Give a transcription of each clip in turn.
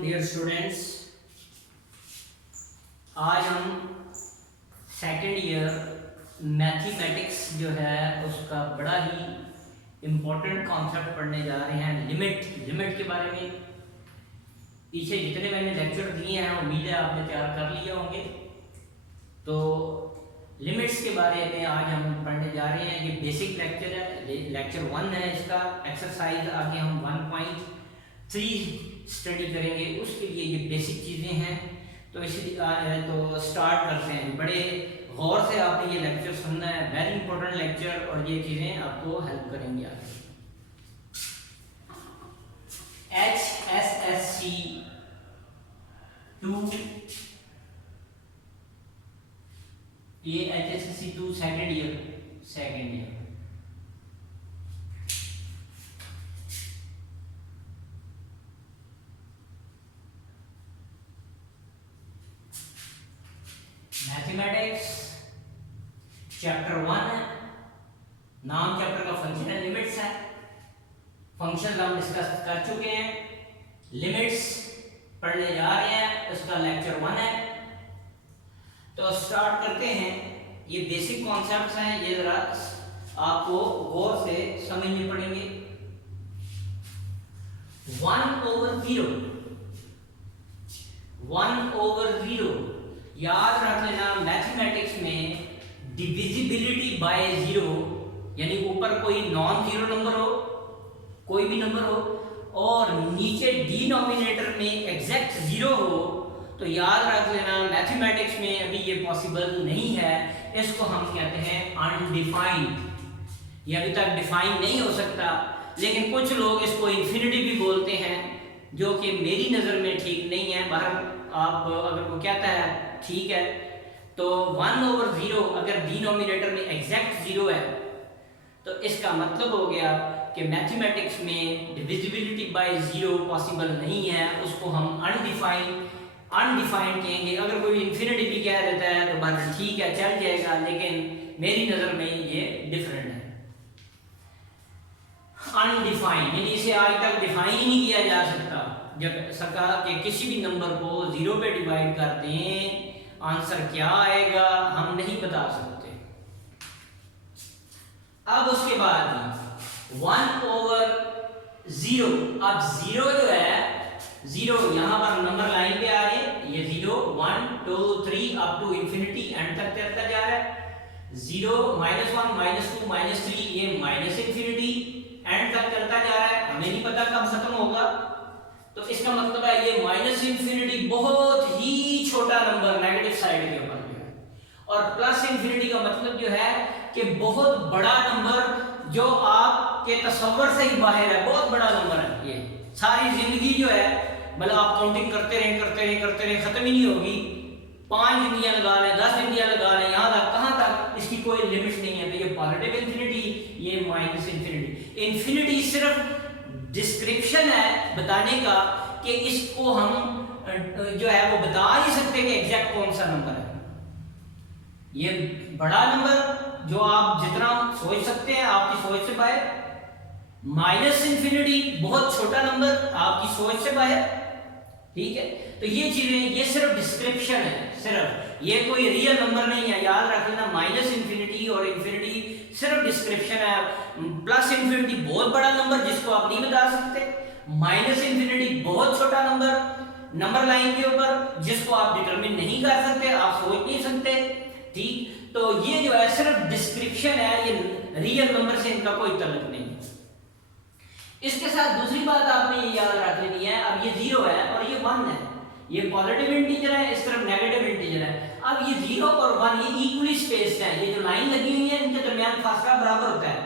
Dear students, आज हम second year mathematics जो है उसका बड़ा ही इम्पोर्टेंट कॉन्सेप्ट पढ़ने जा रहे हैं। लिमिट के बारे में पीछे जितने मैंने लेक्चर दिए हैं उम्मीद है आपने तैयार कर लिए होंगे। तो लिमिट्स के बारे में आज हम पढ़ने जा रहे हैं। ये बेसिक लेक्चर है, लेक्चर 1 है इसका। एक्सरसाइज आगे हम 1.3 स्टडी करेंगे, उसके लिए ये बेसिक चीज़ें हैं। तो इसलिए तो स्टार्ट करते हैं। बड़े गौर से आपने ये लेक्चर सुनना है, वेरी इंपॉर्टेंट लेक्चर, और ये चीज़ें आपको हेल्प करेंगी आगे। HSSC 2, ये HSSC 2 second year mathematics chapter 1 है। नाम चैप्टर का फंक्शन है, लिमिट्स है। फंक्शन हम डिस्कस कर चुके हैं, लिमिट्स पढ़ने जा रहे हैं, उसका लेक्चर 1 है। तो स्टार्ट करते हैं। ये बेसिक कॉन्सेप्ट्स हैं, ये जरा आपको गौर से समझने पड़ेंगे। 1/0 याद रख लेना। मैथमेटिक्स में डिविजिबिलिटी बाय 0, यानी ऊपर कोई नॉन जीरो नंबर हो, कोई भी नंबर हो, और नीचे डिनोमिनेटर में एग्जैक्ट 0 हो, तो याद रख लेना मैथमेटिक्स में अभी ये पॉसिबल नहीं है। इसको हम कहते हैं अनडिफाइंड। ये अभी तक डिफाइन नहीं हो सकता, लेकिन कुछ लोग इसको इन्फिनिटी भी बोलते हैं, जो कि मेरी नज़र में ठीक नहीं है। बाहर आप अगर वो कहता है ठीक है, तो 1/0 अगर डिनोमिनेटर में एग्जैक्ट 0 है, तो इसका मतलब हो गया कि मैथमेटिक्स में डिविजिबिलिटी बाय 0 पॉसिबल नहीं है। उसको हम अनडिफाइंड कहेंगे। अगर कोई इन्फिनिटी भी कह देता है तो बात ठीक है, चल जाएगा, लेकिन मेरी नज़र में ये डिफरेंट है। अनडिफाइंड यानी इसे आज तक डिफाइन ही नहीं किया जा सकता। जब सका के किसी भी नंबर को 0 पे डिवाइड करते हैं, आंसर क्या आएगा हम नहीं बता सकते। अब उसके बाद 1/0। अब 0 जो है, 0 यहां पर नंबर लाइन पे आ रहे हैं। ये 0 1 2 3 अप टू इंफिनिटी एंड तक चलता जा रहा है। 0 -1 -2 -3 ये माइनस इंफिनिटी एंड तक चलता जा रहा है। हमें नहीं पता कब खत्म होगा। तो इसका मतलब है ये माइनस इंफिनिटी बहुत ही छोटा नंबर नेगेटिव साइड के ऊपर जो है, और प्लस इंफिनिटी का मतलब जो है कि बहुत बड़ा नंबर जो आपके तसव्वुर से ही बाहर है, बहुत बड़ा नंबर है। ये सारी जिंदगी जो है, मतलब आप काउंटिंग करते रहे खत्म ही नहीं होगी। 5 जिंदगियां लगा लें, 10 जिंदगियां लगा लें, यहाँ तक कहाँ तक इसकी कोई लिमिट नहीं है। तो ये पॉजिटिव इंफिनिटी, ये माइनस इंफिनिटी। इंफिनिटी सिर्फ डिस्क्रिप्शन है बताने का कि इसको हम जो है वो बता नहीं सकते कि एग्जैक्ट कौन सा नंबर है। ये बड़ा नंबर जो आप जितना सोच सकते हैं आपकी सोच से बाहर, माइनस इंफिनिटी बहुत छोटा नंबर आपकी सोच से बाहर। ठीक है, तो ये चीजें ये सिर्फ डिस्क्रिप्शन है, सिर्फ ये कोई रियल नंबर नहीं है। याद रख लेना माइनस इंफिनिटी और इंफिनिटी सिर्फ डिस्क्रिप्शन है। प्लस इंफिनिटी बहुत बड़ा नंबर जिसको आप नहीं बता सकते। माइनस इंफिनिटी बहुत छोटा नंबर लाइन के ऊपर जिसको आप डिटरमिन नहीं कर सकते, आप सोच नहीं सकते। ठीक, तो ये जो है सिर्फ डिस्क्रिप्शन है, ये रियल नंबर से इनका कोई ताल्लुक नहीं। इसके साथ दूसरी बात आपने ये याद रख लेनी है, अब ये 0 है और ये 1 है। ये पॉजिटिव इंटीजर है, इस तरफ नेगेटिव इंटीजर है। अब ये 0 और 1 ये इक्वली स्पेस्ड है। ये जो लाइन लगी हुई है इनके दरमियान फासला बराबर होता है।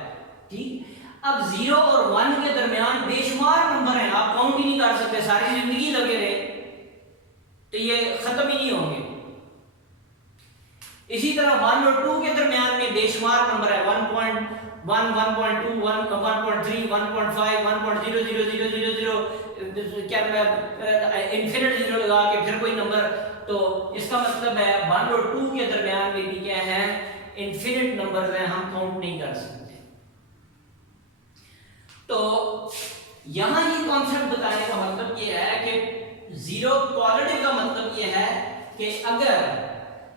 ठीक, अब 0 और 1 के दरमियान बेशुमार नंबर हैं, आप काउंट ही नहीं कर सकते। सारी जिंदगी लगे रहे तो ये खत्म ही नहीं होंगे। इसी तरह 1 और 2 के दरमियान में बेशुमार नंबर है। 1.1 1.2 1.3 1.5 1.00000 क्या इनफिनिट 0 लगा के फिर कोई नंबर। तो इसका मतलब है 1 और 2 के दरमियान में भी क्या है, इनफिनिट नंबर है, हम काउंट नहीं कर सकते। तो यहां ये कॉन्सेप्ट बताने का मतलब ये है कि जीरो पॉजिटिव का मतलब ये है कि अगर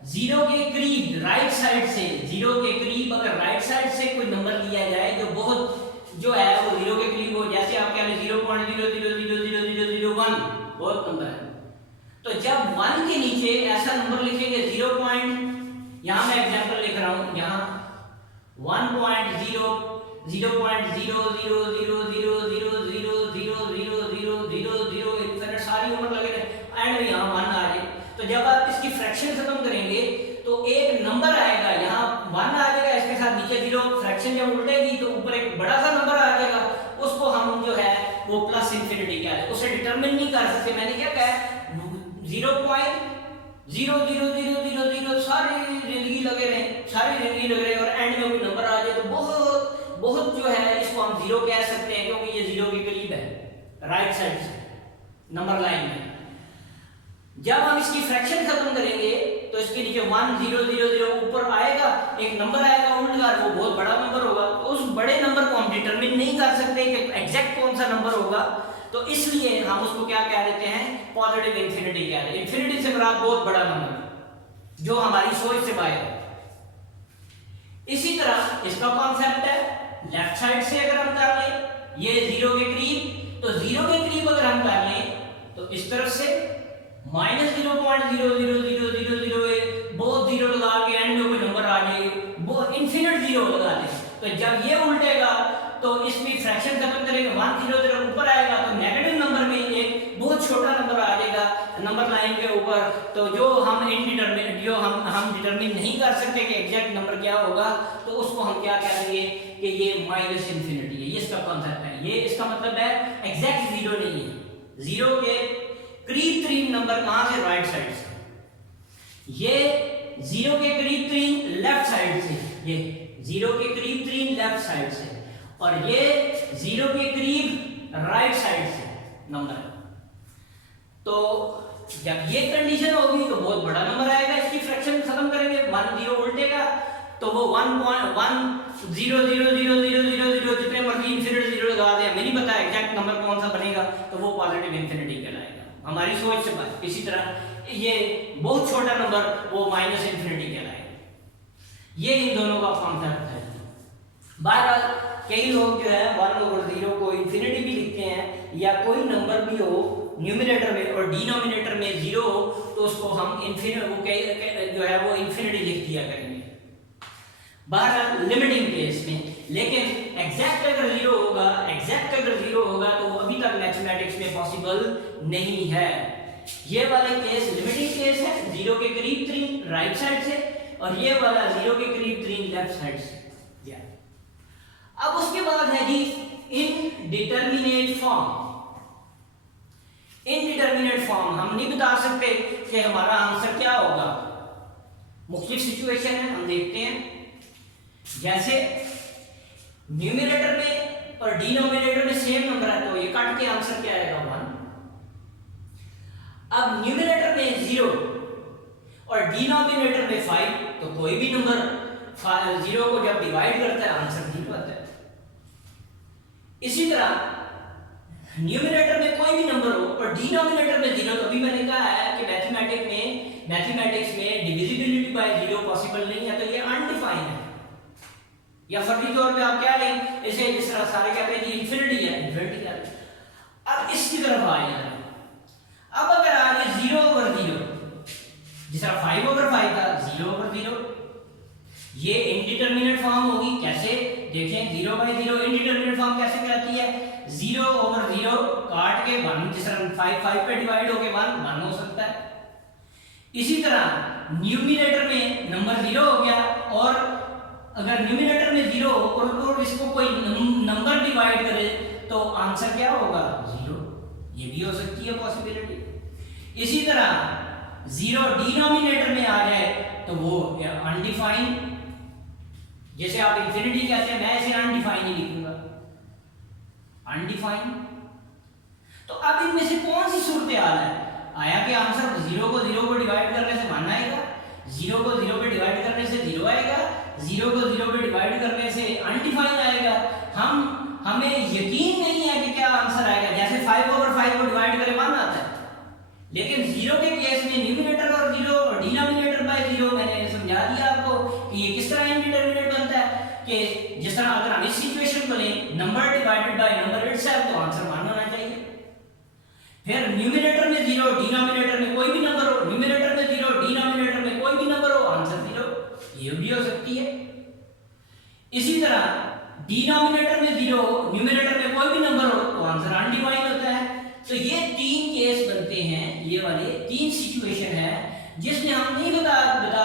जीरो के करीब राइट साइड से, जीरो के करीब अगर राइट साइड से कोई नंबर लिया जाए जो बहुत जो है वो जीरो के करीब हो, जैसे आप कह लें 0.0000001 बहुत नंबर है, तो जब 1 के नीचे ऐसा नंबर लिखेंगे 0 पॉइंट, यहां मैं एग्जांपल लिख रहा हूं, यहां 1.0 इनफिनिट सारी उम्र लगे एंड में यहां 1 आ जाए, तो जब आप इसकी फ्रैक्शन खत्म करेंगे तो एक नंबर आएगा, यहां 1 आ जाएगा, इसके साथ नीचे 0, फ्रैक्शन जब उल्टेगी तो ऊपर एक बड़ा सा नंबर आ जाएगा, उसको हम जो है वो प्लस इंफिनिटी कहते हैं, उसे डिटरमिन नहीं कर सकते। मैंने क्या कहा 0.00000 सारी जिंदगी लगे रहे, सारी जिंदगी लगे रहे और एंड में कोई नंबर आ जाए तो बहुत बहुत जो है इसको हम जीरो कह सकते हैं, क्योंकि ये जीरो के करीब है राइट साइड से नंबर लाइन में। जब हम इसकी फ्रैक्शन खत्म करेंगे तो इसके नीचे 1000 ऊपर आएगा, एक नंबर आएगा उल्टा, वो बहुत बड़ा नंबर होगा, तो उस बड़े नंबर को हम डिटरमिन नहीं कर सकते कि एग्जैक्ट कौन सा नंबर होगा, तो इसलिए हम उसको क्या कह देते हैं, पॉजिटिव इंफिनिटी कह देते हैं। इंफिनिटी से मुराद बहुत बड़ा नंबर जो हमारी सोच से बाहर है। इसी तरह इसका कॉन्सेप्ट है लेफ्ट साइड से अगर हम कर लें ये जीरो के करीब, तो जीरो के करीब अगर हम कर लें तो इस तरफ से -0.00000 बहुत जीरो लगा के एंड में कोई नंबर आ जाए, बहुत इनफिनिट जीरो लगा दें, तो जब ये उल्टेगा तो इसमें फ्रैक्शन खत्म करेंगे 100 ऊपर आएगा तो नेगेटिव नंबर में एक बहुत छोटा नंबर आ जाएगा नंबर लाइन के ऊपर, तो जो हम इनडिटरमिनेट, जो हम डिटरमिन नहीं कर सकते कि एग्जैक्ट नंबर क्या होगा, तो उसको हम क्या कह देंगे कि ये माइनस इंफिनिटी है। ये इसका कॉन्सेप्ट है, ये इसका मतलब है एग्जैक्ट जीरो नहीं है, जीरो के करीब करीब नंबर कहां से, राइट साइड से, ये जीरो के करीब करीब लेफ्ट साइड से, ये जीरो के करीब करीब लेफ्ट साइड से, और ये जीरो के करीब राइट साइड से नंबर। तो जब ये कंडीशन होगी तो बहुत बड़ा नंबर आएगा, इसकी फ्रैक्शन खत्म करेंगे 1 0 उल्टेगा तो वो 1.1000000 जितने मर्जी इंफिनिट जीरो लगा दे, हमें नहीं पता एग्जैक्ट नंबर कौन सा बनेगा, तो वो पॉजिटिव इंफिनिटी कहलाएगा हमारी सोच से बात। इसी तरह ये बहुत छोटा नंबर वो माइनस इंफिनिटी कहलाएगा। ये इन दोनों का कॉन्सेप्ट है। बहरहाल कई लोग जो है 1/0 को इंफिनिटी भी लिखते हैं, या कोई नंबर भी हो न्यूमरेटर में और डिनोमिनेटर में 0 हो तो उसको हम इंफिनिटी जो है वो इंफिनिटी लिख दिया करेंगे बहरहाल लिमिटिंग केस में। लेकिन एग्जैक्ट अगर 0 होगा, एग्जैक्ट अगर 0 होगा तो वो अभी तक मैथमेटिक्स में पॉसिबल नहीं है। ये वाला केस लिमिटिंग केस है, 0 के करीब 3 राइट साइड से, और ये वाला 0 के करीब 3 लेफ्ट साइड से। अब उसके बाद है जी इनडिटरमिनेट फॉर्म। इनडिटरमिनेट फॉर्म हम नहीं बता सकते कि हमारा आंसर क्या होगा। मुख्तलिफ सिचुएशन है, हम देखते हैं। जैसे न्यूमरेटर में और डिनोमिनेटर में सेम नंबर है तो ये काट के आंसर क्या आएगा 1। अब न्यूमरेटर में 0 और डिनोमिनेटर में 5, तो कोई भी नंबर 0 को जब डिवाइड करता है आंसर 0 आता है। इसी तरह न्यूमरेटर में कोई भी नंबर हो और डिनोमिनेटर में 0, तो अभी मैंने कहा है कि मैथमेटिक्स में डिविजिबिलिटी बाय 0 पॉसिबल नहीं है, तो ये अनडिफाइंड है। या फर्जी तौर पे आप क्या लें, इसे जिस तरह सारे कहते हैं इंफिनिटी है, इंफिनिटी है। अब इसकी तरफ आ जाए, अब अगर आ जाए 0/0, जिस तरह 5/5 था 0/0, ये इनडिटरमिनेट फॉर्म होगी। कैसे देखें, 0/0 इनडिटरमिनेट फॉर्म कैसे कहती है, 0/0 काट के 1, जिस तरह 5 पे डिवाइड होके 1 हो सकता है। इसी तरह न्यूमरेटर में नंबर 0 हो गया, और अगर न्यूमरेटर में 0 और इसको कोई नंबर डिवाइड करे तो आंसर क्या होगा 0। ये भी हो सकती है पॉसिबिलिटी। इसी तरह 0 डिनोमिनेटर में आ जाए तो वो अनडिफाइंड, जैसे आप इंफिनिटी कहते हैं, मैं इसे अनडिफाइंड ही लिखूंगा, अनडिफाइंड। तो अब इनमें से कौन सी सूरत हाल है, आया कि आंसर 0 को 0 को डिवाइड करने से 1 आएगा, 0 को 0 पे डिवाइड करने से 0 आएगा, 0 को 0 पे डिवाइड करने से अनडिफाइंड आएगा। हमें यकीन नहीं है कि क्या आंसर आएगा। जैसे 5/5 को डिवाइड करें 1 आता है, लेकिन जीरो के केस में न्यूमरेटर और जीरो डिनोमिनेटर बाय जीरो मैंने समझा दिया आपको कि ये किस तरह इंडिटरमिनेट बनता है कि जिस तरह अगर हम इस सिचुएशन को लें number divided by number itself तो आंसर 1 होना चाहिए। फिर न्यूमरेटर में जीरो डिनोमिनेटर में कोई भी नंबर हो, न्यूमरेटर में जीरो डिनोमिनेटर में कोई भी नंबर हो, आंसर 0, ये भी हो सकती है। इसी तरह डिनोमिनेटर में जीरो हो, न्यूमरेटर में कोई भी नंबर हो तो आंसर अनडिवाइड होता है। तो ये 3 केस बनते हैं, ये वाले 3 सिचुएशन है जिसमें हम नहीं बता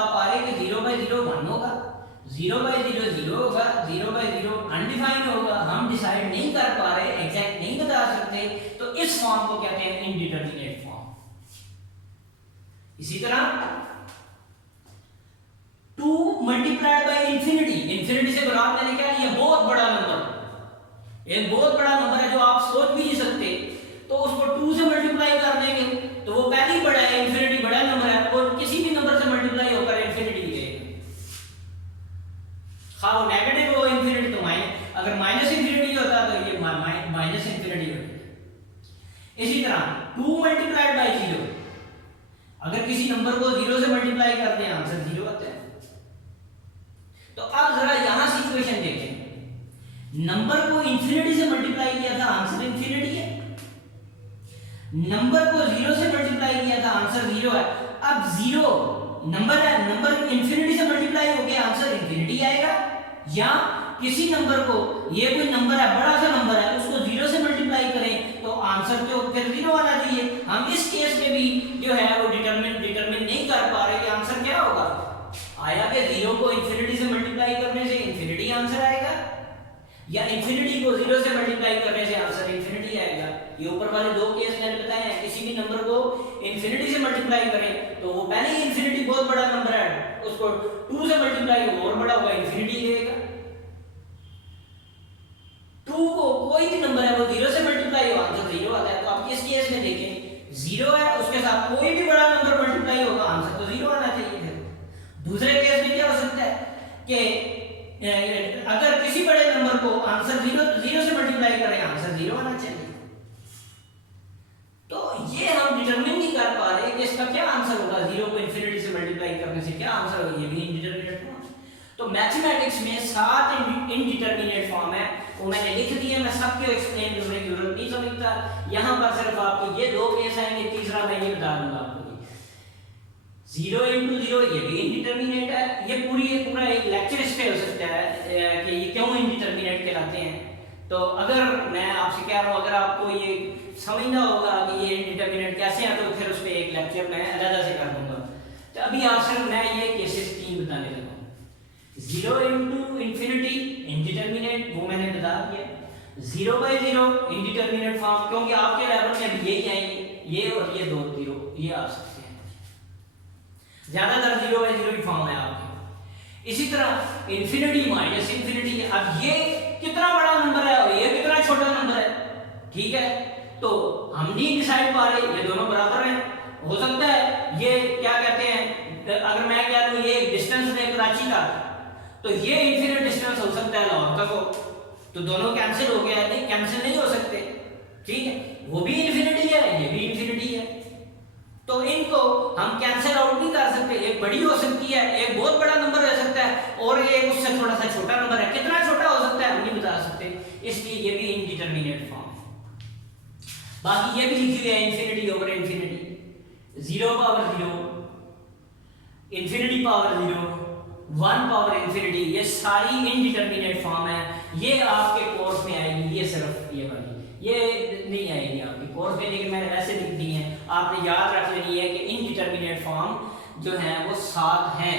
पा रहे कि 0/0 1 होगा, 0/0 0 होगा, 0/0 अनडिफाइंड होगा, हम डिसाइड नहीं कर पा रहे, एग्जैक्ट नहीं बता सकते, तो इस फॉर्म को कहते हैं इनडिटरमिनेट फॉर्म। इसी तरह 2 मल्टीप्लाइड बाय इंफिनिटी, इंफिनिटी से बराबर मैंने क्या लिया, बहुत बड़ा नंबर, एक बहुत बड़ा नंबर है जो आप सोच भी नहीं सकते, तो उसको 2 से मल्टीप्लाई कर देंगे तो वो पहले ही बड़ा है, इंफिनिटी बड़ा नंबर है, और किसी भी नंबर से मल्टीप्लाई होकर इंफिनिटी हाँ वो नेगेटिव हो इंफिनिटी तो माइनस, अगर माइनस इंफिनिटी होता तो ये माइनस इंफिनिटी होती। इसी तरह 2 मल्टीप्लाइड बाय 0, अगर किसी नंबर को 0 से मल्टीप्लाई करते हैं आंसर 0 आता है। तो अब जरा यहां सिचुएशन देखें, नंबर को इंफिनिटी से मल्टीप्लाई किया था आंसर इंफिनिटी है, नंबर को 0 से मल्टीप्लाई किया था आंसर 0 है। अब 0 नंबर है, नंबर इंफिनिटी से मल्टीप्लाई हो गया आंसर इंफिनिटी आएगा, या किसी नंबर को, ये कोई नंबर है बड़ा सा नंबर है, उसको 0 से मल्टीप्लाई करें तो आंसर तो फिर 0 आना चाहिए। हम इस केस में भी जो है वो डिटरमिन नहीं कर पा रहे कि आंसर क्या होगा, आया कि 0 को इंफिनिटी से मल्टीप्लाई करने से इंफिनिटी आंसर आएगा, या इंफिनिटी को 0 से मल्टीप्लाई करने से आंसर इंफिनिटी आएगा। ये ऊपर वाले 2 केस मैंने बताए हैं, किसी भी नंबर को इंफिनिटी से मल्टीप्लाई करें तो वो पहले ही इंफिनिटी बहुत बड़ा नंबर है, उसको 2 से मल्टीप्लाई और बड़ा होगा इंफिनिटी देगा। 2 को कोई भी नंबर है वो 0 से मल्टीप्लाई हो आंसर 0 आता है। तो आप इस केस में देखें 0 है, उसके साथ कोई भी बड़ा नंबर मल्टीप्लाई होगा आंसर तो 0 आना चाहिए। फिर दूसरे केस में क्या हो सकता है कि अगर किसी बड़े नंबर को आंसर 0 से मल्टीप्लाई करें आंसर 0 आना चाहिए। तो ये हम डिटरमिन नहीं कर पा रहे कि इसका क्या आंसर होगा, 0 को इंफिनिटी से मल्टीप्लाई करने से क्या आंसर होगा, ये भी इनडिटरमिनेट फॉर्म। तो मैथमेटिक्स में 7 इनडिटरमिनेट फॉर्म है, वो मैंने लिख दिए, मैं सबको एक्सप्लेन करने की जरूरत नहीं समझता। यहां पर सिर्फ आपको ये 2 केस आएंगे, तीसरा मैं ये बता दूंगा आपको 0 × 0 ये भी इनडिटरमिनेट है। ये पूरा एक लेक्चर इस पे हो सकता है कि ये क्यों इनडिटरमिनेट कहलाते हैं। तो अगर मैं आपसे कह रहा हूँ, अगर आपको ये समझना होगा कि ये इनडिटरमिनेट कैसे हैं, तो फिर उस पर एक लेक्चर मैं अलग से कर दूंगा। तो अभी आप सिर्फ मैं ये केसेस 3 बताने लगा हूँ। 0 × इंफिनिटी इनडिटरमिनेट, वो मैंने बता दिया। 0/0 इनडिटरमिनेट फॉर्म, क्योंकि आपके लेवल में भी यही आएंगे, ये और ये 2 0 ये आ सकते हैं, ज्यादातर 0/0 की फॉर्म है आपकी। इसी तरह इंफिनिटी माइनस इंफिनिटी, अब ये कितना बड़ा नंबर है और ये कितना छोटा नंबर है, ठीक है, तो हम नहीं डिसाइड पा रहे, ये दोनों बराबर हैं। हो सकता है ये क्या कहते हैं, अगर मैं कह दूं ये डिस्टेंस है कराची का, तो ये इंफिनिट डिस्टेंस हो सकता है लाहौर तक हो, तो दोनों कैंसिल हो गया, नहीं कैंसिल नहीं हो सकते, ठीक है, वो भी इंफिनिटी है ये भी इंफिनिटी है, तो इनको हम कैंसिल आउट नहीं कर सकते। एक बड़ी हो सकती है, एक बहुत बड़ा नंबर हो सकता है, और एक उससे थोड़ा सा छोटा नंबर है, कितना छोटा हो सकता है हम नहीं बता सकते, इसलिए ये भी इनडिटरमिनेट फॉर्म है। बाकी ये भी लिखी हुई है infinity over infinity, 0/0, infinity power 0, 1/इंफिनिटी, ये सारी इनडिटरमिनेट फॉर्म है। ये आपके कोर्स में आएगी, ये सिर्फ ये वाली ये नहीं आएगी आपके कोर्स में, लेकिन मैंने वैसे लिख दी है, आपने याद रख लेनी है कि इनडिटरमिनेट फॉर्म जो है वो 7 हैं।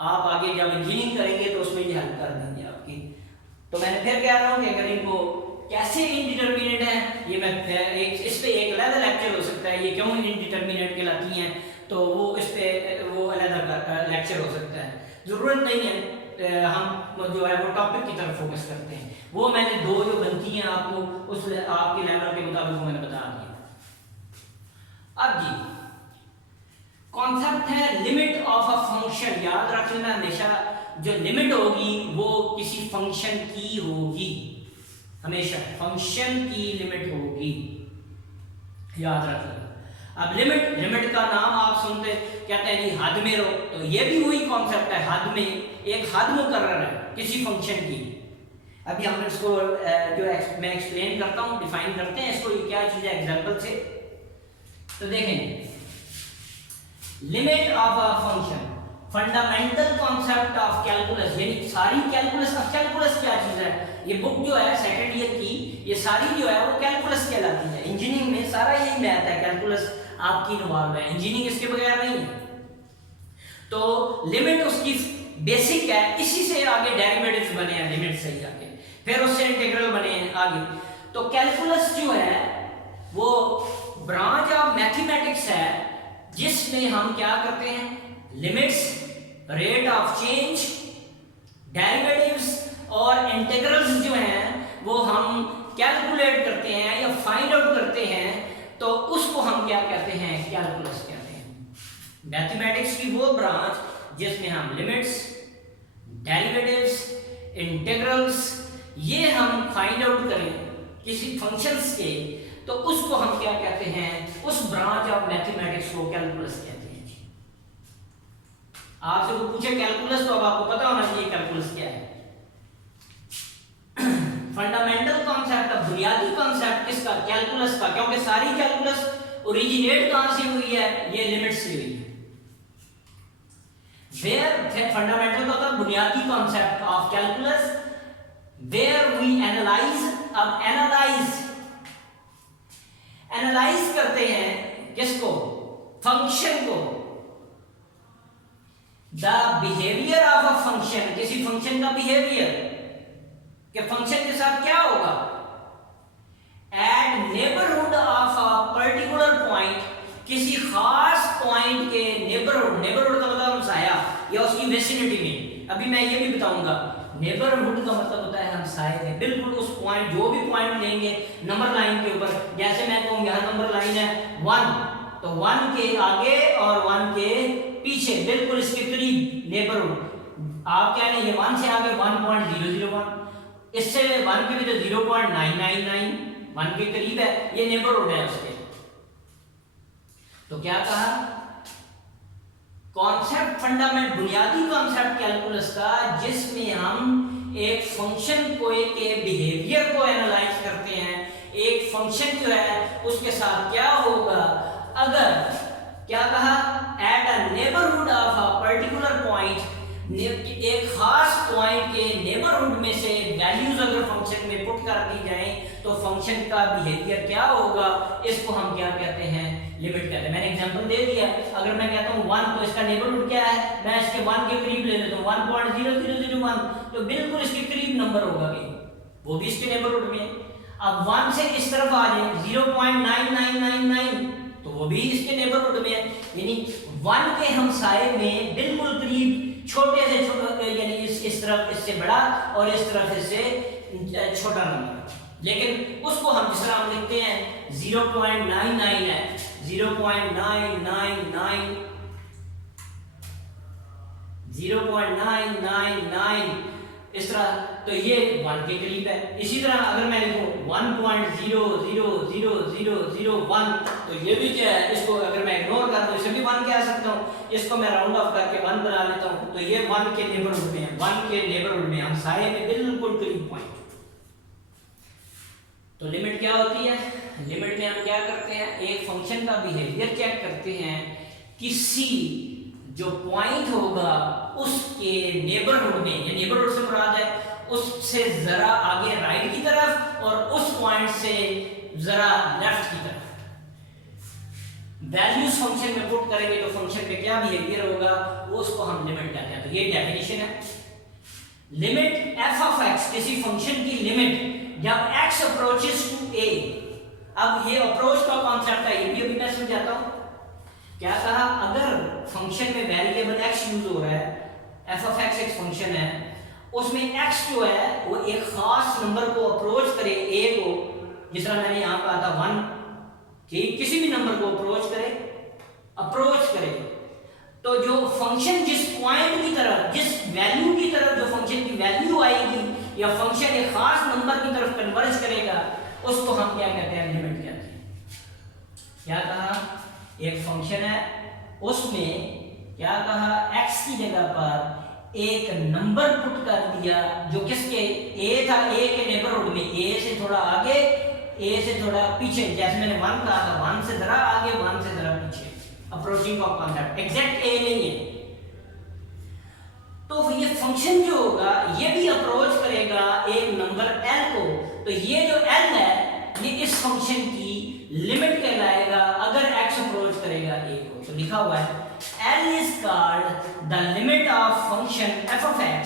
आप आगे जब इंजीनियरिंग करेंगे तो उसमें ये हल कर देंगे आपकी। तो मैंने फिर कह रहा हूँ कि अगर इनको कैसे इनडिटरमिनेट है, ये मैं इस पे एक अलग लेक्चर हो सकता है, ये क्यों इनडिटरमिनेट कहलाती हैं, तो वो इस पे वो अलग लेक्चर हो सकता है, जरूरत नहीं है। हम जो है वो टॉपिक की तरफ फोकस करते हैं। वो मैंने 2 जो बनती हैं आपको उस आपके लेवल के मुताबिक वो मैंने बता दिया। अब जी कॉन्सेप्ट है लिमिट ऑफ अ फंक्शन, याद रख लेना हमेशा, जो लिमिट होगी वो किसी फंक्शन की होगी, हमेशा फंक्शन की लिमिट होगी, याद रख लेना। अब लिमिट का नाम आप सुनते कहते हैं जी हद में रहो, तो ये भी वही कॉन्सेप्ट है, हद में, एक हद मुकर्रर है किसी फंक्शन की। अभी हम इसको जो मैं एक्सप्लेन करता हूँ, डिफाइन करते हैं इसको, ये क्या चीज है एग्जांपल से। तो देखें, limit of a function, fundamental concept of calculus, यानी सारी कैलकुलस। अब कैलकुलस क्या चीज है, ये बुक जो है सेकंड ईयर की, ये सारी जो है वो कैलकुलस कहलाती है। इंजीनियरिंग में सारा यही मैथ है, कैलकुलस आपकी इन्वॉल्व है, इंजीनियरिंग इसके बगैर नहीं है। तो लिमिट उसकी बेसिक है, इसी से आगे डेरिवेटिव्स बने हैं, लिमिट से ही आगे, फिर उससे इंटीग्रल बने हैं आगे। तो कैलकुलस जो है वो ब्रांच ऑफ मैथमेटिक्स है जिसमें हम क्या करते हैं, limits, rate of change, derivatives और इंटीग्रल्स जो हैं वो हम कैलकुलेट करते हैं या फाइंड आउट करते हैं, तो उसको हम क्या कहते हैं, कैलकुलस कहते हैं। मैथमेटिक्स की वो ब्रांच जिसमें हम लिमिट्स, डेरिवेटिव्स, इंटीग्रल्स ये हम फाइंड आउट करें किसी फंक्शंस के, तो उसको हम क्या कहते हैं, उस ब्रांच ऑफ मैथमेटिक्स को कैलकुलस कहते हैं। आपसे कोई पूछे कैलकुलस, तो अब आपको पता होना चाहिए कैलकुलस क्या है। फंडामेंटल कॉन्सेप्ट, बुनियादी कॉन्सेप्ट किसका, कैलकुलस का, क्योंकि सारी कैलकुलस ओरिजिनेट कहां से हुई है, ये लिमिट से हुई है। वेयर फंडामेंटल का बुनियादी concept of calculus, where we analyse. अब एनालाइज करते हैं किसको, फंक्शन को, the behaviour of a function, किसी फंक्शन का बिहेवियर, कि फंक्शन के साथ क्या होगा, at neighbourhood of a particular point, किसी खास पॉइंट के नेबरहुड, नेबरहुड का मतलब हमसाया या उसकी विसिनिटी में। अभी मैं ये भी बताऊंगा, नेबरहुड का मतलब होता है हमसाए में, बिल्कुल उस पॉइंट, जो भी पॉइंट लेंगे नंबर लाइन के ऊपर, जैसे मैं कहूँ यहाँ नंबर लाइन है 1, तो 1 के आगे और 1 के पीछे बिल्कुल इसके करीब नेबरहुड। आप कह रहे हैं ये 1 से आगे 1.001, इससे 1 के भी तो 0.999, 1 के करीब है, ये नेबरहुड है उसके। तो क्या कहा, कॉन्सेप्ट फंडामेंट, बुनियादी कॉन्सेप्ट कैलकुलस का, जिसमें हम एक फंक्शन को के बिहेवियर को एनालाइज करते हैं, एक फंक्शन जो है उसके साथ क्या होगा अगर, क्या कहा, at a neighbourhood of a particular point, एक खास पॉइंट के नेबरहुड में से वैल्यूज अगर फंक्शन में पुट कर दी जाए तो फंक्शन का बिहेवियर क्या होगा, इसको हम क्या कहते हैं, लिमिट कहते हैं। मैंने एग्जांपल दे दिया, अगर मैं कहता हूं 1 तो इसका नेबरहुड क्या है, मैं इसके 1 के करीब ले लेता हूं 1.0001, तो बिल्कुल इसके करीब नंबर होगा कि वो भी इसके नेबरहुड में। अब 1 से इस तरफ आ जाए 0.9999, तो वो भी इसके नेबरहुड में है, यानी 1 के हमसाए में बिल्कुल करीब, छोटे से छोटा, यानी इस तरफ इससे बड़ा और इस तरफ इससे छोटा नंबर, लेकिन उसको हम जिस तरह हम लिखते हैं 0.99 है, 0.999 इस तरह, तो ये 1 के करीब है। इसी तरह अगर मैं लिखूं 1.0000001, तो ये भी क्या है, इसको अगर मैं इग्नोर कर दूं इसे भी 1 कह सकता हूं, इसको मैं राउंड ऑफ करके 1 बना लेता हूं, तो ये 1 के नेबरहुड में है, 1 के नेबरहुड में, हम साए में बिल्कुल करीब पॉइंट। तो लिमिट क्या होती है, लिमिट में हम क्या करते हैं, एक फंक्शन का बिहेवियर चेक करते हैं, किसी जो पॉइंट होगा उसके नेबरहुड में, ये नेबरहुड से मुराद है उससे जरा आगे राइट की तरफ और उस पॉइंट से जरा लेफ्ट की तरफ वैल्यूज फंक्शन में पुट करेंगे तो फंक्शन में क्या बिहेवियर होगा, वो उसको हम लिमिट कहते हैं। तो ये डेफिनेशन है। लिमिट एफ ऑफ एक्स, किसी फंक्शन की लिमिट जब x अप्रोचेस टू a, अब ये अप्रोच का कॉन्सेप्ट है, ये भी अभी मैं समझाता हूं। क्या कहा, अगर फंक्शन में वेरिएबल x यूज हो रहा है, f ऑफ x एक फंक्शन है, उसमें x जो है वो एक खास नंबर को अप्रोच करे, a को, जिस तरह मैंने यहां कहा था 1, कि किसी भी नंबर को अप्रोच करे, तो जो फंक्शन जिस पॉइंट की तरफ, जिस वैल्यू की तरफ जो फंक्शन की वैल्यू आएगी या फंक्शन एक खास नंबर की तरफ कन्वर्ज करेगा, उसको हम क्या कहते हैं, लिमिट कहते हैं। क्या कहा, एक फंक्शन है, उसमें क्या कहा, x की जगह पर एक नंबर पुट कर दिया जो किसके a था, a के नेबरहुड में, a से थोड़ा आगे, a से थोड़ा पीछे, जैसे मैंने 1 कहा था, 1 से जरा आगे, 1 से जरा पीछे, अप्रोचिंग का कॉन्सेप्ट, एग्जैक्ट a नहीं है। तो ये फंक्शन जो होगा ये भी अप्रोच करेगा एक नंबर l को, तो ये जो l है ये इस फंक्शन की लिमिट कहलाएगा अगर x अप्रोच करेगा a को। तो लिखा हुआ है L is called the limit of function f of x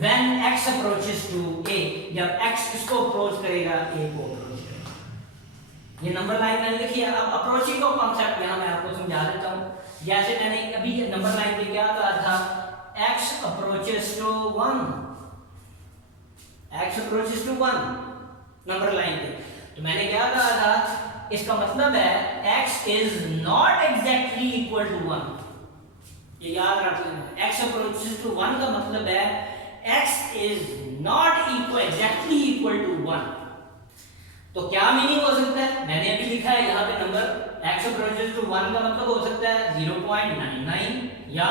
when x approaches to a, जब x इसको अप्रोच करेगा a को अप्रोच करेगा। ये नंबर लाइन मैंने लिखी है। अब अप्रोचिंग का कॉन्सेप्ट यहां मैं आपको समझा देता हूं। जैसे मैंने अभी नंबर लाइन पे क्या कहा था, x approaches to 1, x approaches to 1 number line पे, तो मैंने क्या कहा था, इसका मतलब है x is not exactly equal to 1, ये याद रख लेना। x approaches to 1 का मतलब है x is not exactly equal to 1। तो क्या मीनिंग हो सकता है, मैंने अभी लिखा है यहाँ पे नंबर x approaches to 1 का मतलब हो सकता है 0.99 या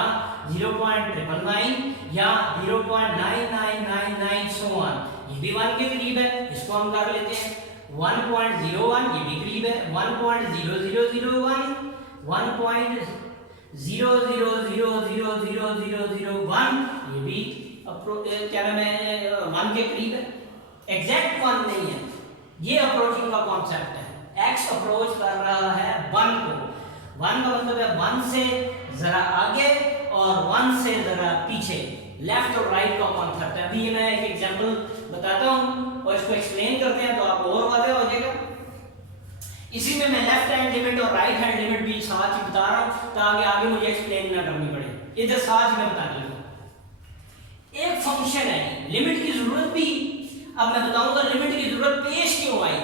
0.999 या 0.9999 so on, ये भी 1 के करीब है, इसको हम कर लेते हैं 1.01, ये भी करीब है 1.00001, 1.000000001, ये भी क्या नाम है 1 के करीब है, एग्जैक्ट 1 नहीं है। ये अप्रोचिंग का कॉन्सेप्ट है, x अप्रोच कर रहा है 1 को, 1 का मतलब है 1 से जरा आगे और 1 से जरा पीछे, लेफ्ट और राइट का कॉन्सेप्ट है। अभी मैं एक एग्जांपल बताता हूं और इसको एक्सप्लेन करते हैं तो आपको और वाज़ेह हो जाएगा। इसी में मैं लेफ्ट हैंड लिमिट और राइट हैंड लिमिट भी साथ ही बता रहा हूं ताकि आगे मुझे एक्सप्लेन ना करनी पड़े, इधर साथ ही मैं बता दूंगा। एक फंक्शन है, लिमिट की जरूरत भी, अब मैं बताऊंगा लिमिट की जरूरत पेश क्यों आई।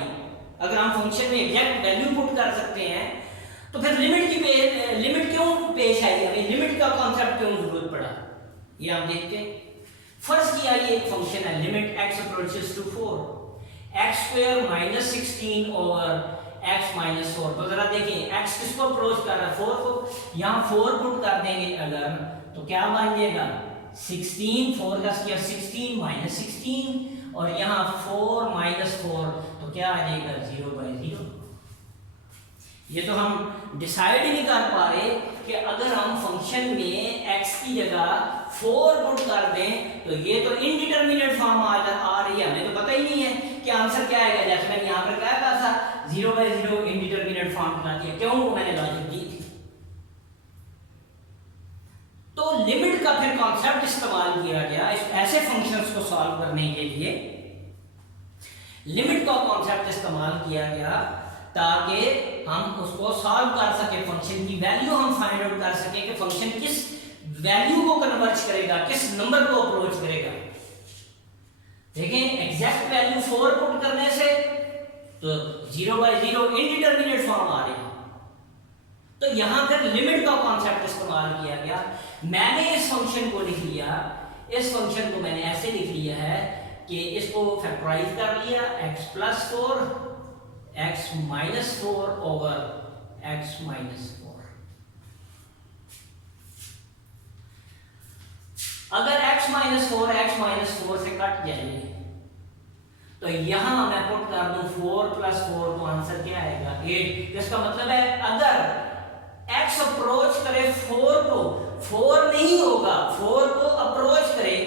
अगर हम फंक्शन में एग्जैक्ट वैल्यू पुट कर सकते हैं तो फिर लिमिट क्यों पेश आई, हमें लिमिट का कॉन्सेप्ट क्यों जरूरत पड़ा, ये आप देखते हैं। फर्ज किया ये एक फंक्शन है, limit x approaches to 4, x² - 16 over x - 4, तो जरा देखें x किसको अप्रोच कर रहा है, 4 को, यहां 4 पुट कर देंगे अगर तो क्या बन जाएगा 16, 4 का स्क्वायर 16 - 16 और यहाँ 4 - 4 तो क्या आ जाएगा 0/0। ये तो हम डिसाइड ही नहीं कर पा रहे कि अगर हम फंक्शन में x की जगह 4 पुट कर दें तो ये तो इनडिटरमिनेट फॉर्म आ रही है, हमें तो पता ही नहीं है कि आंसर क्या आएगा। जैसे मैंने यहाँ पर क्या कहा था 0/0 इनडिटरमिनेट फॉर्म बनाती है, क्यों, वो मैंने लॉजिक दी थी। तो लिमिट का फिर कॉन्सेप्ट इस्तेमाल किया गया ऐसे फंक्शंस को सॉल्व करने के लिए, लिमिट का कॉन्सेप्ट इस्तेमाल किया गया ताकि हम उसको सॉल्व कर सके, फंक्शन की वैल्यू हम फाइंड आउट कर सके कि फंक्शन किस वैल्यू को कन्वर्ज करेगा, किस नंबर को अप्रोच करेगा। देखें एग्जैक्ट वैल्यू 4 पुट करने से तो 0/0 इनडिटरमिनेट फॉर्म आ रही है, तो यहां पर लिमिट का कॉन्सेप्ट इस्तेमाल किया गया। मैंने इस फंक्शन को लिख लिया, इस फंक्शन को मैंने ऐसे लिख लिया है कि इसको फैक्टराइज कर लिया x + 4 x - 4 ओवर x - 4। अगर x - 4 से कट जाए तो यहां मैं पुट कर दूं 4 + 4 तो आंसर क्या आएगा 8। इसका मतलब है अगर x अप्रोच करे 4 को, 4 नहीं होगा, 4 को अप्रोच करे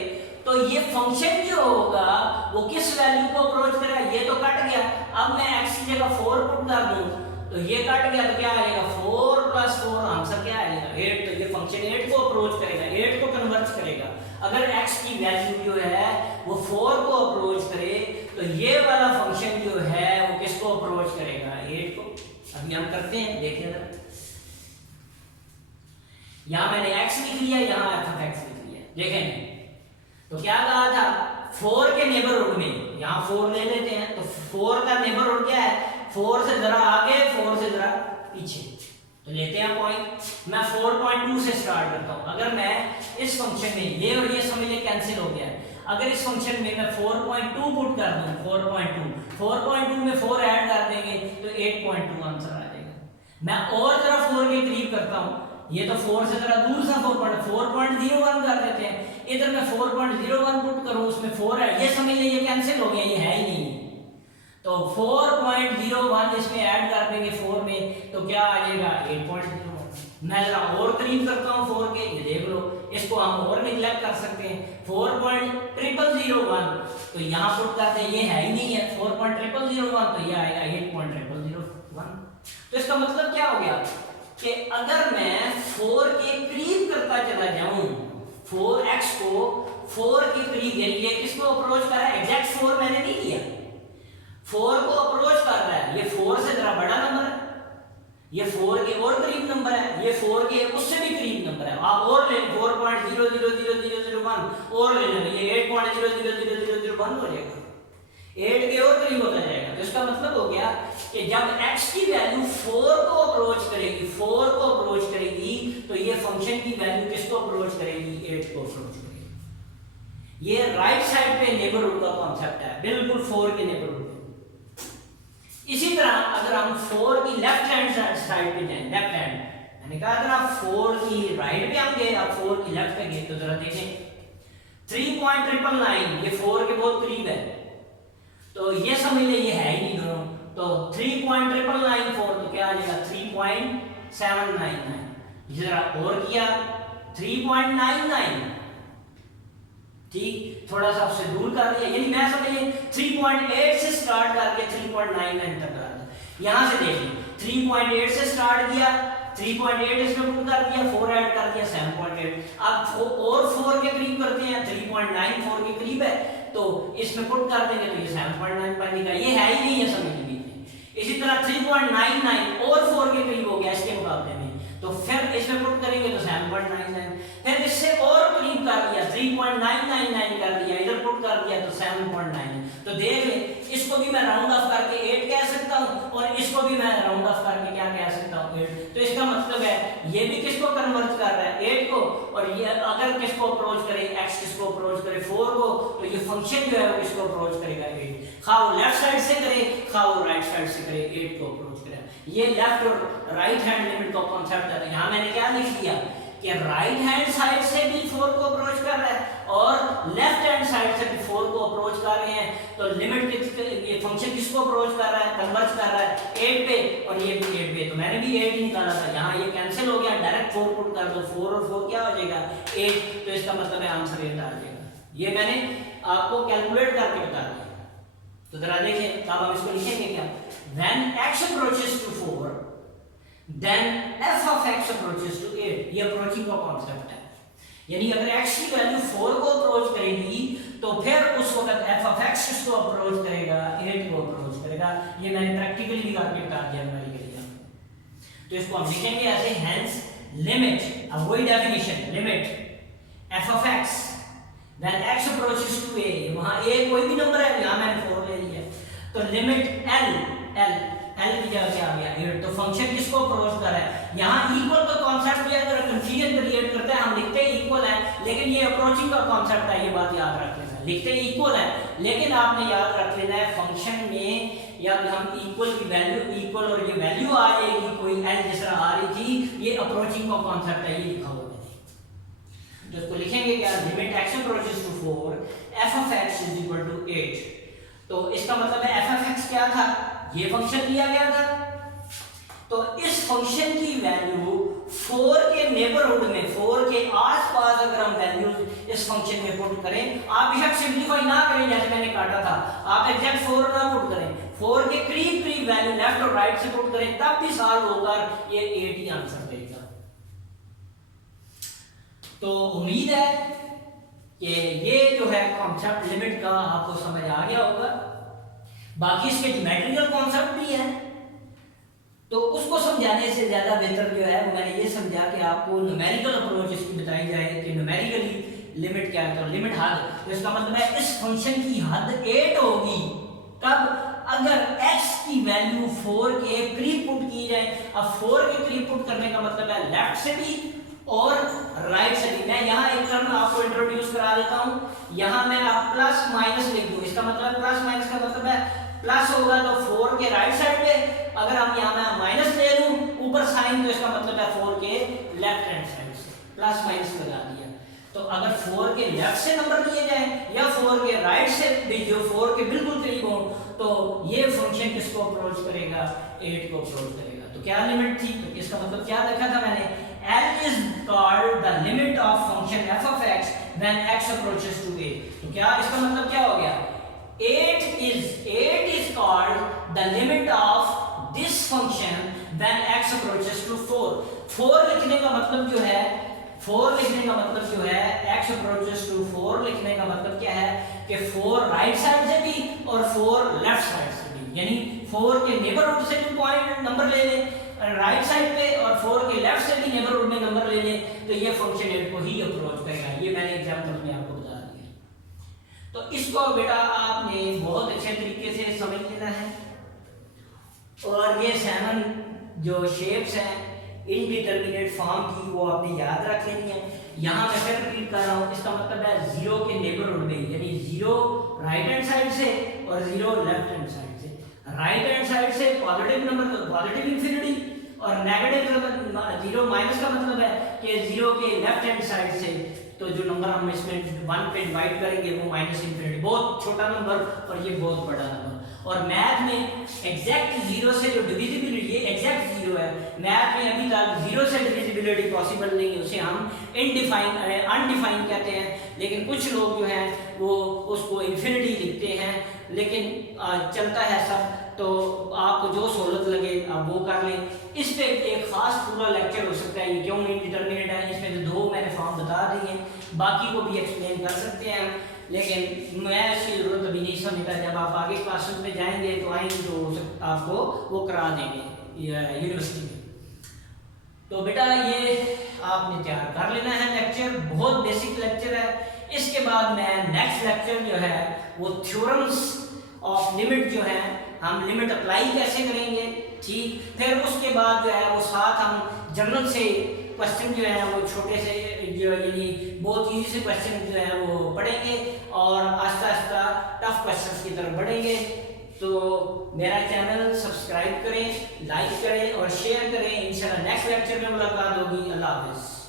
तो ये फंक्शन जो होगा वो किस वैल्यू को अप्रोच करेगा, ये तो कट गया। अब मैं x की जगह 4 पुट कर दूं तो ये कट गया तो क्या आएगा 4 + 4 आंसर क्या आएगा 8। तो ये फंक्शन 8 को अप्रोच करेगा, 8 को कन्वर्ज करेगा। अगर x की वैल्यू जो है वो 4 को अप्रोच करे तो ये वाला फंक्शन जो है वो किसको अप्रोच करेगा 8 को। अभी हम करते हैं, देखिए जरा, यहां मैंने x लिख लिया, यहां f of x लिख लिया। देखें तो क्या कहा था 4 के नेबरहुड में, यहां 4 ले लेते हैं तो 4 का नेबरहुड क्या है 4 से जरा आगे 4 से जरा पीछे, तो लेते हैं पॉइंट। मैं 4.2 से स्टार्ट करता हूं। अगर मैं इस फंक्शन में ये और ये समझिए कैंसिल हो गया, अगर इस फंक्शन में मैं 4.2 पुट कर दूं 4.2 में 4 ऐड कर देंगे तो 8.2 आंसर आ जाएगा। मैं और जरा 4 के करीब करता हूँ, ये तो 4 से जरा दूर था, 4.01 कर देते हैं, इधर मैं 4.01 पुट करूँ, उसमें 4 है, ये समझ लीजिए कैंसिल हो गया, ये है ही नहीं। तो 4.01 इसमें ऐड कर देंगे 4 में, तो क्या आ जाएगा 8.01। मैं जरा और करीब करता हूँ 4 के, ये देख लो, इसको हम और निगलेक्ट कर सकते हैं, 4.0001, तो यहाँ पुट करते हैं, ये है ही नहीं है 4.0001, तो ये आएगा 8.0001। तो इसका मतलब क्या हो गया कि अगर मैं 4 के करीब करता चला जाऊं, 4x को 4 के करीब, यानी ये किसको अप्रोच कर रहा है, एग्जैक्ट 4 मैंने नहीं लिया, 4 को अप्रोच कर रहा है, ये 4 से जरा बड़ा नंबर है, ये 4 के और करीब नंबर है, ये 4 के उससे भी करीब नंबर है, आप और ले 4.000001 और ले लेंगे, ये 8.000001 हो जाएगा, 8 के और करीब होता जाएगा। तो इसका मतलब हो गया कि जब x की वैल्यू 4 को अप्रोच करेगी, 4 को अप्रोच करेगी, तो ये फंक्शन की वैल्यू किसको अप्रोच करेगी, 8 को अप्रोच करेगी। ये राइट साइड पे नेबरहुड का कॉन्सेप्ट है, बिल्कुल 4 के नेबरहुड में। इसी तरह अगर हम 4 की लेफ्ट हैंड साइड पे जाएं, लेफ्ट हैंड, मैंने कहा अगर आप 4 की राइट पे हम गए, आप 4 की लेफ्ट पे गए, तो जरा देखें 3.999, ये 4 के बहुत करीब है, तो ये समझ ले ये है ही नहीं दोनों, तो 3.994, तो क्या आ जाएगा 3.799, जरा और किया 3.99, ठीक, थोड़ा सा उससे दूर कर दिया, यानी मैं समझिए 3.8 से स्टार्ट करके 3.99 तक कर दिया। यहां से देखिए 3.8 से स्टार्ट किया, 3.8 इसमें पुट कर दिया, 4 ऐड कर दिया 7.8, अब और 4 के करीब करते हैं, 3.94 के करीब है, तो इसमें पुट कर देंगे तो ये 7.9 बनेगा, ये है ही नहीं है समझ लीजिए। इसी तरह 3.99 और 4 के करीब हो गया इसके मुकाबले में, तो फिर इसमें पुट करेंगे तो 7.99, फिर इससे और करीब कर दिया 3.999 कर दिया, इधर पुट कर दिया तो 7.9, तो देख ले इसको भी मैं राउंड ऑफ करके 8 कह सकता हूं और इसको भी मैं राउंड ऑफ करके क्या कह सकता हूं 8। तो इसका मतलब है ये भी किसको कन्वर्ट कर रहा है 8 को, और ये अगर किसको अप्रोच करे x किसको अप्रोच करे 4 को, तो ये फंक्शन जो है वो किसको अप्रोच करेगा 8, खा वो लेफ्ट साइड से करे खा वो राइट साइड से करे, 8 को अप्रोच करे। ये लेफ्ट और राइट हैंड लिमिट का कॉन्सेप्ट है। यहाँ मैंने क्या लिख दिया कि राइट हैंड साइड से भी 4 को अप्रोच कर रहा है और लेफ्ट हैंड साइड से भी 4 को अप्रोच कर रहे हैं, तो लिमिट ये फंक्शन किसको अप्रोच कर रहा है, कन्वर्ज कर रहा है 8 पे, और ये भी 8 पे, तो मैंने भी 8 ही निकाला था, यहाँ ये कैंसिल हो गया, डायरेक्ट 4 पुट कर दो, 4 और 4 क्या हो जाएगा 8, तो इसका मतलब है आंसर 8 आ जाएगा। ये मैंने आपको कैलकुलेट करके बता दिया। तो जरा देखिए, अब हम इसको लिखेंगे क्या, when x approaches to 4 then f of x approaches to 8, ये अप्रोचिंग का कॉन्सेप्ट है, यानी अगर x की वैल्यू 4 को अप्रोच करेगी तो फिर उस वक्त f of x किसको अप्रोच करेगा 8 को अप्रोच करेगा। ये मैंने प्रैक्टिकली भी करके बता दिया हमारे के लिए। तो इसको हम लिखेंगे ऐसे, hence limit, अब वही definition, limit f of x when x approaches to a, वहां a कोई भी नंबर है, यहां मैंने 4 ले लिया, तो लिमिट l की जगह क्या आ गया 8, तो फंक्शन किसको अप्रोच कर रहा है। यहाँ इक्वल का कॉन्सेप्ट भी अगर कंफ्यूजन क्रिएट करता है, हम लिखते हैं इक्वल है लेकिन ये अप्रोचिंग का कॉन्सेप्ट है, ये बात याद रख लेना, लिखते हैं इक्वल है लेकिन आपने याद रख लेना है फंक्शन में या हम इक्वल की वैल्यू, इक्वल और ये वैल्यू आ जाएगी कोई l जिस तरह आ रही थी, ये अप्रोचिंग का कॉन्सेप्ट है, ये लिखा हुआ है। तो इसको लिखेंगे क्या, limit x approaches to 4 f of x is equal to 8, तो इसका मतलब है f of x क्या था, ये फंक्शन दिया गया था, तो इस फंक्शन की वैल्यू 4 के नेबरहुड में, 4 के आसपास अगर हम वैल्यूज इस फंक्शन में पुट करें, आप बेशक सिंपलीफाई ना करें जैसे मैंने काटा था, आप एग्जैक्ट 4 ना पुट करें, 4 के करीब करीब वैल्यू लेफ्ट और राइट से पुट करें, तब भी सॉल्व होकर ये 8 ही आंसर देगा। तो उम्मीद है कि ये जो है कॉन्सेप्ट लिमिट का आपको समझ आ गया होगा। बाकी इसके ज्योमेट्रिकल कॉन्सेप्ट भी है, तो उसको समझाने से ज्यादा बेहतर जो है वो मैंने ये समझा कि आपको न्यूमेरिकल अप्रोच इसकी बताई जाए कि न्यूमेरिकली लिमिट क्या है। तो लिमिट हद, तो इसका मतलब है इस फंक्शन की हद 8 होगी कब, अगर x की वैल्यू 4 के करीब पुट की जाए। अब 4 के करीब पुट करने का मतलब है लेफ्ट से भी और राइट से भी। मैं यहाँ एक टर्म आपको इंट्रोड्यूस करा देता हूँ, यहाँ मैं आप प्लस माइनस लिख दूँ, इसका मतलब प्लस माइनस का मतलब है प्लस होगा तो 4 के राइट साइड पे, अगर हम यहाँ मैं माइनस ले लूँ ऊपर साइन तो इसका मतलब है 4 के लेफ्ट हैंड साइड से, प्लस माइनस लगा दिया। तो अगर 4 के लेफ्ट से नंबर लिए जाए या 4 के राइट से भी, जो 4 के बिल्कुल करीब हो, तो ये फंक्शन किसको अप्रोच करेगा, 8 को अप्रोच करेगा। तो क्या लिमिट थी, तो इसका मतलब क्या देखा था मैंने, L is called the limit of function f of x when x approaches to 8। तो क्या इसका मतलब क्या हो गया, 8 is called the limit of this function when x approaches to 4। 4 लिखने का मतलब जो है, 4 लिखने का मतलब जो है, x approaches to 4 लिखने का मतलब क्या है कि 4 राइट साइड से भी और 4 लेफ्ट साइड से भी, यानी 4 के नेबरहुड से भी पॉइंट नंबर ले ले राइट साइड पे और 4 के लेफ्ट से भी नेबरहुड में नंबर ले ले, तो ये फंक्शन 8 को ही अप्रोच करेगा। ये मैंने एग्जांपल में आपको बता दिया। तो इसको बेटा आपने बहुत अच्छे तरीके से समझ लेना है। और ये 7 जो शेप्स हैं इनडिटरमिनेट फॉर्म की, वो आपने याद रख लेनी है। यहाँ मैं फिर रिपीट कर रहा हूँ, इसका मतलब है 0 के नेबरहुड में, यानी 0 राइट हैंड साइड से और 0 लेफ्ट हैंड साइड से। राइट हैंड साइड से पॉजिटिव नंबर तो पॉजिटिव इंफिनिटी, और नेगेटिव नंबर 0 माइनस का मतलब है कि 0 के लेफ्ट हैंड साइड से तो जो नंबर हम इसमें 1 पे डिवाइड करेंगे वो माइनस इंफिनिटी, बहुत छोटा नंबर और ये बहुत बड़ा नंबर। और मैथ में एग्जैक्ट 0 से जो डिविजिबिलिटी, ये एग्जैक्ट 0 है, मैथ में अभी तक 0 से डिविजिबिलिटी पॉसिबल नहीं है, उसे हम अनडिफाइंड कहते हैं। लेकिन कुछ लोग जो हैं वो उसको इंफिनिटी लिखते हैं, लेकिन चलता है सब, तो आपको जो सहूलत लगे आप वो कर लें। इस पे एक खास पूरा लेक्चर हो सकता है, ये क्यों इनडिटरमिनेट है, इसमें तो 2 मैंने फॉर्म बता दी हैं, बाकी को भी एक्सप्लेन कर सकते हैं, लेकिन मैं इसकी जरूरत अभी नहीं समझता। जब आप आगे क्लासेस में जाएंगे तो आएंगे तो आपको वो करा देंगे यूनिवर्सिटी में। तो बेटा ये आपने तैयार कर लेना है लेक्चर, बहुत बेसिक लेक्चर है। इसके बाद मैं नेक्स्ट लेक्चर जो है वो थ्योरम्स ऑफ लिमिट जो है, हम लिमिट अप्लाई कैसे करेंगे, ठीक। फिर उसके बाद जो है वो साथ हम जनरल से क्वेश्चन जो है वो छोटे से जो यानी बहुत ईजी से क्वेश्चन जो है वो पढ़ेंगे और आस्ता आस्ता टफ क्वेश्चंस की तरफ बढ़ेंगे। तो मेरा चैनल सब्सक्राइब करें, लाइक करें और शेयर करें। इंशाल्लाह नेक्स्ट लेक्चर में मुलाकात होगी। अल्लाह हाफ़िज़।